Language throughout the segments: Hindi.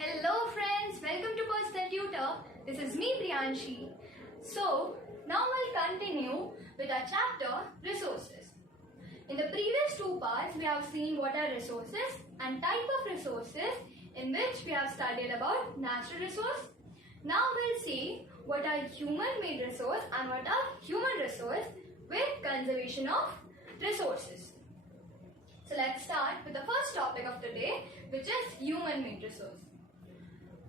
Hello friends, welcome to Personal Tutor. This is me Priyanshi. So now we'll continue with our chapter Resources. In the previous two parts we have seen what are resources and type of resources, in which we have studied about natural resource. Now we'll see what are human made resource and what are human resource with conservation of resources. So let's start with the first topic of today, which is human made resource.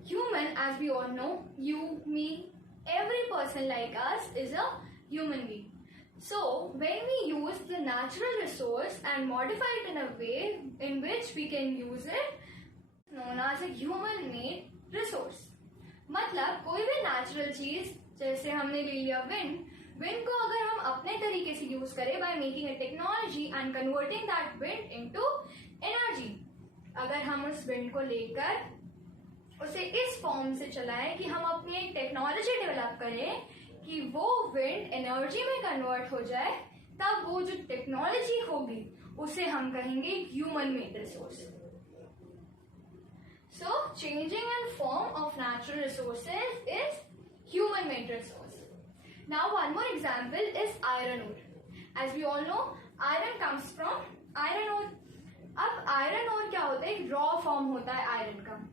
Human, as we all know, you, me, every person like us is a human being. So when we use the natural resource and modify it in a way in which we can use it, known as a human made resource. मतलब कोई भी नेचुरल चीज, जैसे हमने ले लिया विंड को अगर हम अपने तरीके से यूज करें by making a technology and converting that wind into energy, अगर हम उस विंड को लेकर उसे इस फॉर्म से चलाएं कि हम अपनी एक टेक्नोलॉजी डेवलप करें कि वो विंड एनर्जी में कन्वर्ट हो जाए, तब वो जो टेक्नोलॉजी होगी उसे हम कहेंगे human made resource. So changing in form of natural resources is human made resource. Now one more example is iron ore. As we all know, iron comes from iron ore. अब iron ore क्या होता है? एक रॉ फॉर्म होता है आयरन का.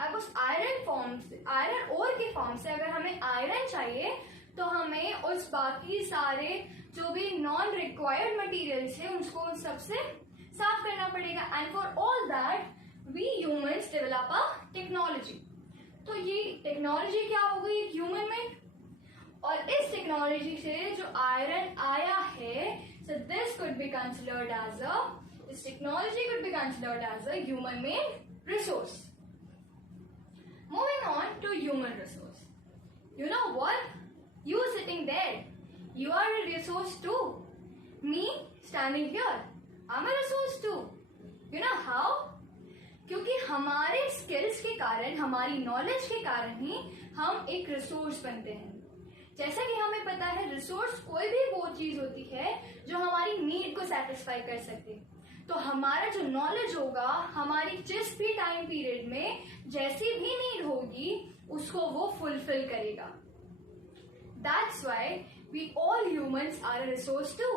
अब उस आयरन ओर के फॉर्म से अगर हमें आयरन चाहिए तो हमें उस बाकी सारे जो भी नॉन रिक्वायर्ड मटेरियल्स है उसको उन सबसे साफ करना पड़ेगा. And for all that we humans develop a technology. तो ये टेक्नोलॉजी क्या हो गई? Human made. और इस टेक्नोलॉजी से जो आयरन आया है, so this could be considered as this technology could be considered as a human made resource. Moving on to human resource. You know what? You sitting there, you are a resource too. Me standing here, I'm a resource too. You know how? क्योंकि हमारे स्किल्स के कारण, हमारी नॉलेज के कारण ही हम एक रिसोर्स बनते हैं. जैसा कि हमें पता है, रिसोर्स कोई भी वो चीज होती है जो हमारी नीड को सेटिस्फाई कर सकते. तो हमारा जो नॉलेज होगा, हमारी जिस भी टाइम पीरियड में जैसी भी नीड होगी उसको वो फुलफिल करेगा. That's why we all humans are a resource too.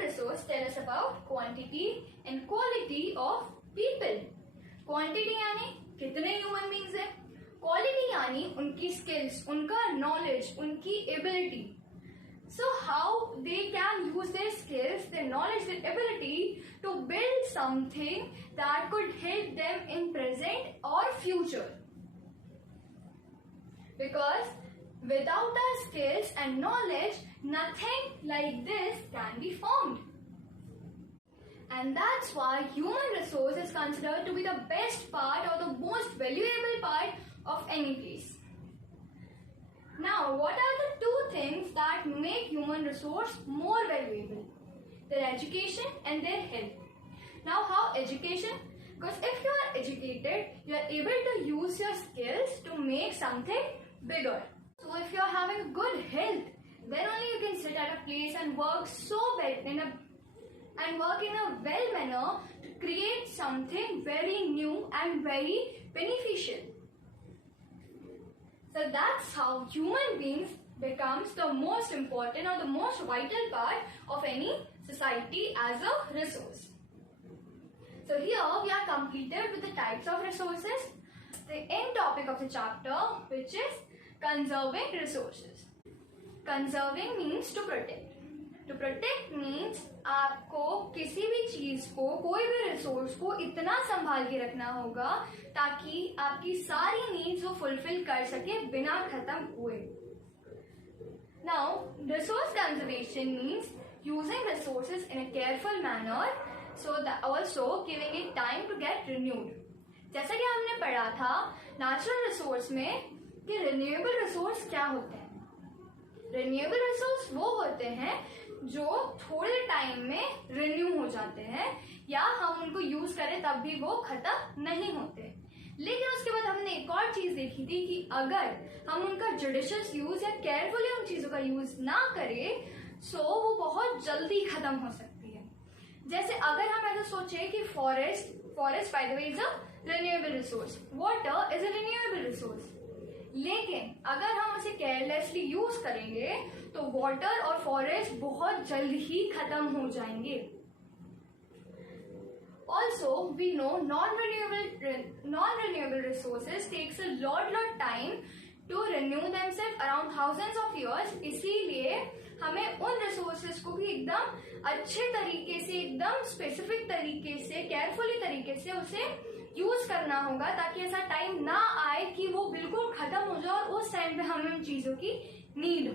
Resource tell us about quantity and quality of people. Quantity यानी कितने ह्यूमन बींग्स है, क्वालिटी यानी उनकी स्किल्स, उनका नॉलेज, उनकी ability. So how they can use their skills, their knowledge, their ability to build something that could help them in present or future. Because without our skills and knowledge, nothing like this can be formed. And that's why human resource is considered to be the best part or the most valuable part of any place. Now, what are the two things that make human resource more valuable? Their education and their health. Now, how education? Because if you are educated, you are able to use your skills to make something bigger. So, if you are having good health, then only you can sit at a place and work so well in a well manner to create something very new and very beneficial. So that's how human beings becomes the most important or the most vital part of any society as a resource. So here we are completed with the types of resources, the end topic of the chapter, which is conserving resources. Conserving means to protect. To protect means आपको किसी भी चीज को, कोई भी रिसोर्स को इतना संभाल के रखना होगा ताकि आपकी सारी नीड्स वो फुलफिल कर सके बिना खत्म हुए. Now resource conservation means using resources in a careful manner, so that also giving it time to get renewed. जैसा कि हमने पढ़ा था नेचुरल रिसोर्स में कि रिन्यूएबल रिसोर्स क्या होते हैं. रिन्यूएबल रिसोर्स वो होते हैं जो थोड़े टाइम में रिन्यू हो जाते हैं या हम उनको यूज करें तब भी वो खत्म नहीं होते. लेकिन उसके बाद हमने एक और चीज देखी थी कि अगर हम उनका जुडिशियस यूज या केयरफुली उन चीजों का यूज ना करें, सो वो बहुत जल्दी खत्म हो सकती है. जैसे अगर हम ऐसा सोचे कि forest by the way is a renewable resource, water is a renewable resource, लेकिन अगर हम उसे केयरलेसली यूज करेंगे तो वाटर और फॉरेस्ट बहुत जल्द ही खत्म हो जाएंगे. Also, we know non-renewable resources takes a lot time to renew themselves, around thousands of years. इसीलिए हमें उन resources को भी एकदम अच्छे तरीके से, एकदम स्पेसिफिक तरीके से, केयरफुली तरीके से उसे यूज करना होगा, ताकि ऐसा टाइम ना आए कि वो बिल्कुल खत्म हो जाए और उस टाइम पे हमें उन चीजों की नीड हो.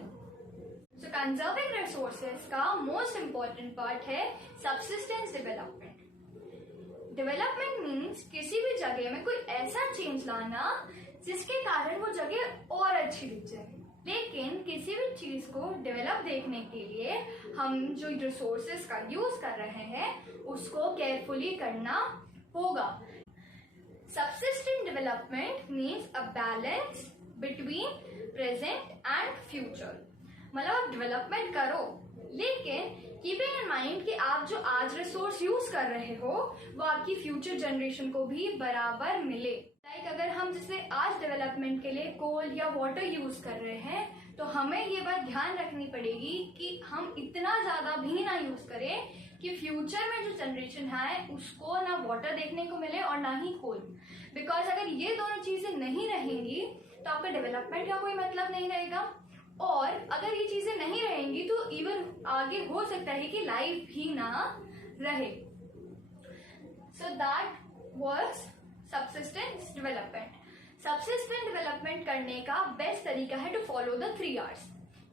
सो कंजर्विंग रिसोर्सेज का मोस्ट इंपॉर्टेंट पार्ट है सबसिस्टेंस डेवलपमेंट. डेवलपमेंट मीन्स किसी भी जगह में कोई ऐसा चेंज लाना जिसके कारण वो जगह और अच्छी दिख जाए. लेकिन किसी भी चीज को डेवलप देखने के लिए हम जो रिसोर्सेज का यूज कर रहे हैं उसको केयरफुली करना होगा. Subsistent development means a balance between present and future. मतलब आप डेवलपमेंट करो, लेकिन कीपिंग इन माइंड कि आप जो आज रिसोर्स यूज कर रहे हो वो आपकी फ्यूचर जनरेशन को भी बराबर मिले. लाइक अगर हम जैसे आज डेवलपमेंट के लिए कोल या वाटर यूज कर रहे हैं तो हमें ये बात ध्यान रखनी पड़ेगी कि हम इतना ज्यादा भी ना यूज करें कि फ्यूचर में जो जनरेशन है उसको ना वाटर देखने को मिले और ना ही कोल. बिकॉज अगर ये दोनों चीजें नहीं रहेंगी तो आपका डेवलपमेंट का कोई मतलब नहीं रहेगा, और अगर ये चीजें नहीं रहेंगी तो इवन आगे हो सकता है कि लाइफ ही ना रहे. So that was subsistence development. Subsistent development करने का बेस्ट तरीका है to follow the 3 R's.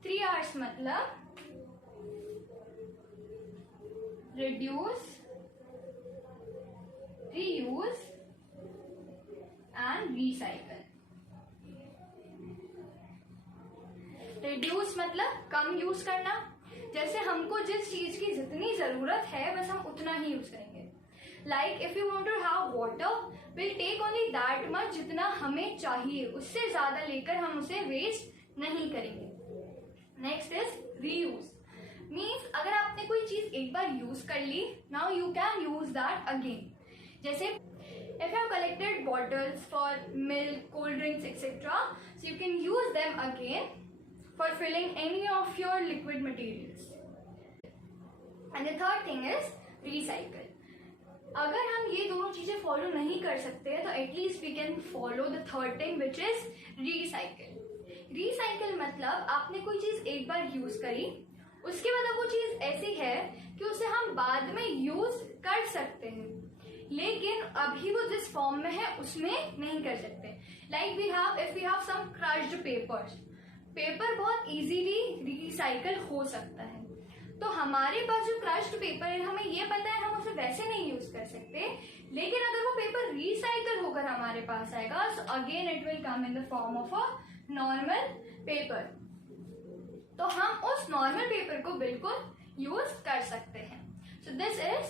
3 R's मतलब reduce, reuse and recycle. reduce मतलब कम यूज करना, जैसे हमको जिस चीज की जितनी जरूरत है बस हम उतना ही यूज करेंगे. Like if you want to have water, will take only that much जितना हमें चाहिए, उससे ज्यादा लेकर हम उसे वेस्ट नहीं करेंगे. Next is reuse. मीन्स अगर आपने कोई चीज एक बार यूज कर ली, now you can use that again. जैसे if you have collected bottles for milk, cold drinks, etc., so you can use them again for filling any of your liquid materials. And the third thing is recycle. अगर हम ये दोनों चीजें फॉलो नहीं कर सकते तो at least we can follow the third thing which is recycle. Recycle मतलब आपने कोई चीज एक बार यूज करी, उसके बाद वो चीज ऐसी है कि उसे हम बाद में यूज कर सकते हैं, लेकिन अभी वो जिस फॉर्म में है उसमें नहीं कर सकते. Like if we have some crushed paper बहुत इजीली रिसाइकल हो सकता है. तो हमारे पास जो क्रश्ड पेपर है हमें ये पता है हम उसे वैसे नहीं यूज कर सकते, लेकिन अगर वो पेपर रिसाइकल होकर हमारे पास आएगा so again it will come in the form of a normal paper. तो हम उस नॉर्मल पेपर को बिल्कुल यूज कर सकते हैं. So this is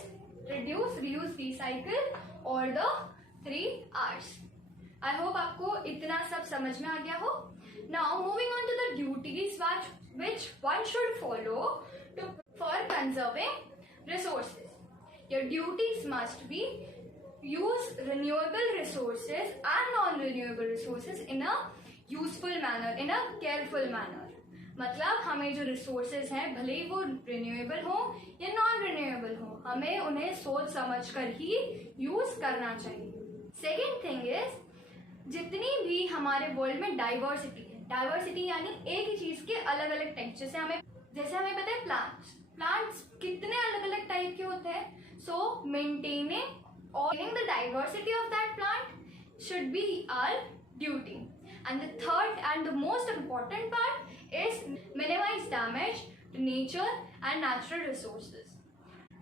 reduce, reuse, recycle और द 3 R's. आई होप आपको इतना सब समझ में आ गया हो. Now moving on to the duties which one should follow for conserving resources. Your duties must be use renewable resources and non-renewable resources in a useful manner, in a careful manner. मतलब हमें जो रिसोर्सेज हैं भले ही वो रिन्यूएबल हो या नॉन रिन्यूएबल हो, हमें उन्हें सोच समझ कर ही यूज करना चाहिए. सेकेंड थिंग इज जितनी भी हमारे वर्ल्ड में डाइवर्सिटी है, डाइवर्सिटी यानी एक ही चीज के अलग अलग टाइप. जैसे हमें पता है प्लांट्स कितने अलग अलग टाइप के होते हैं. सो मेंटेनिंग और the diversity of that plant should be our duty. And the third and the most important part is minimize damage to nature and natural resources.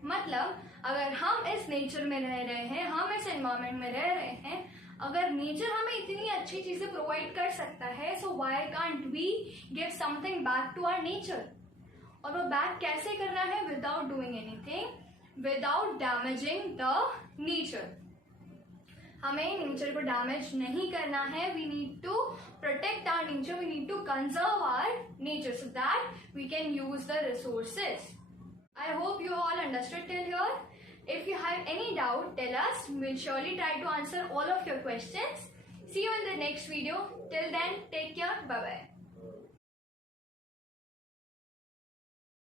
मतलब अगर हम इस नेचर में रह रहे हैं, हम इस एनवायरमेंट में रह रहे हैं, अगर नेचर हमें इतनी अच्छी चीजें प्रोवाइड कर सकता है so why can't we give something back to our nature. और वो बैक कैसे करना है? Without doing anything, without damaging the nature. हमें नेचर को डैमेज नहीं करना है. We need to protect our nature, we need to conserve our nature so that we can use the resources. I hope you all understood till here. If you have any doubt, tell us. We'll surely try to answer all of your questions. See you in the next video. Till then, take care. Bye-bye.